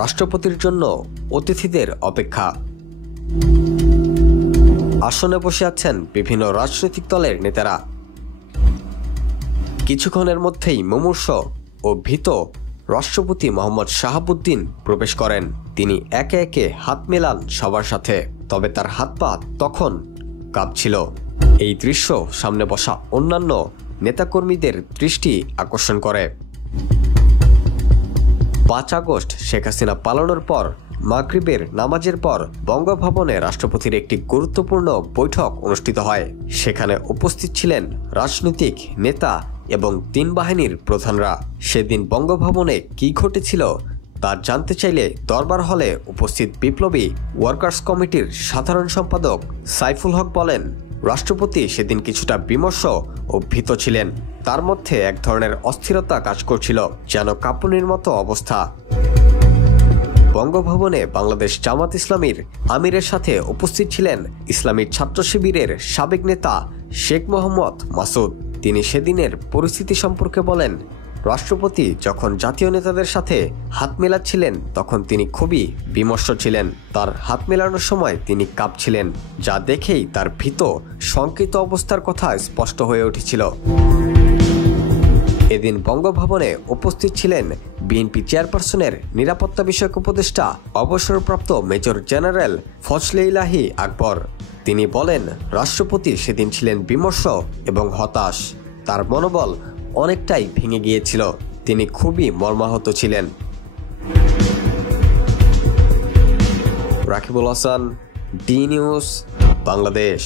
রাষ্ট্রপতির জন্য অতিথিদের অপেক্ষা। আসনে বসে আছেন বিভিন্ন রাজনৈতিক দলের নেতারা। কিছুক্ষণের মধ্যেই মুমূর্ষ ও ভীত রাষ্ট্রপতি মোহাম্মদ শাহাবুদ্দিন প্রবেশ করেন। তিনি একে একে হাত মেলান সবার সাথে, তবে তার হাত পা তখন কাঁপছিল। এই দৃশ্য সামনে বসা অন্যান্য নেতাকর্মীদের দৃষ্টি আকর্ষণ করে। ৫ আগস্ট শেখ হাসিনা পালানোর পর মাগরিবের নামাজের পর বঙ্গভবনে রাষ্ট্রপতির একটি গুরুত্বপূর্ণ বৈঠক অনুষ্ঠিত হয়। সেখানে উপস্থিত ছিলেন রাজনৈতিক নেতা এবং ৩ বাহিনীর প্রধানরা। সেদিন বঙ্গভবনে কি ঘটেছিল তা জানতে চাইলে দরবার হলে উপস্থিত বিপ্লবী ওয়ার্কার্স কমিটির সাধারণ সম্পাদক সাইফুল হক বলেন, রাষ্ট্রপতি সেদিন কিছুটা বিমর্ষ ও ভীত ছিলেন। তার মধ্যে এক ধরনের অস্থিরতা কাজ করছিল, যেন কাঁপুনির মতো অবস্থা। বঙ্গভবনে বাংলাদেশ জামাত ইসলামীর আমিরের সাথে উপস্থিত ছিলেন ইসলামী ছাত্র শিবিরের সাবেক নেতা শেখ মোহাম্মদ মাসুদ। তিনি সেদিনের পরিস্থিতি সম্পর্কে বলেন, রাষ্ট্রপতি যখন জাতীয় নেতাদের সাথে হাত মেলাচ্ছিলেন তখন তিনি খুবই বিমর্ষ ছিলেন। তার হাত মেলানোর সময় তিনি কাঁপছিলেন, যা দেখেই তার ভীত শঙ্কিত অবস্থার কথা স্পষ্ট হয়ে উঠেছিল। এদিন বঙ্গভবনে উপস্থিত ছিলেন বিএনপি চেয়ারপারসনের নিরাপত্তা বিষয়ক উপদেষ্টা অবসরপ্রাপ্ত মেজর জেনারেল ফজলে ইলাহি আকবর। তিনি বলেন, রাষ্ট্রপতি সেদিন ছিলেন বিমর্ষ এবং হতাশ। তার মনোবল অনেকটাই ভেঙে গিয়েছিল। তিনি খুবই মর্মাহত ছিলেন। Rakibul Hasan, D news, Bangladesh.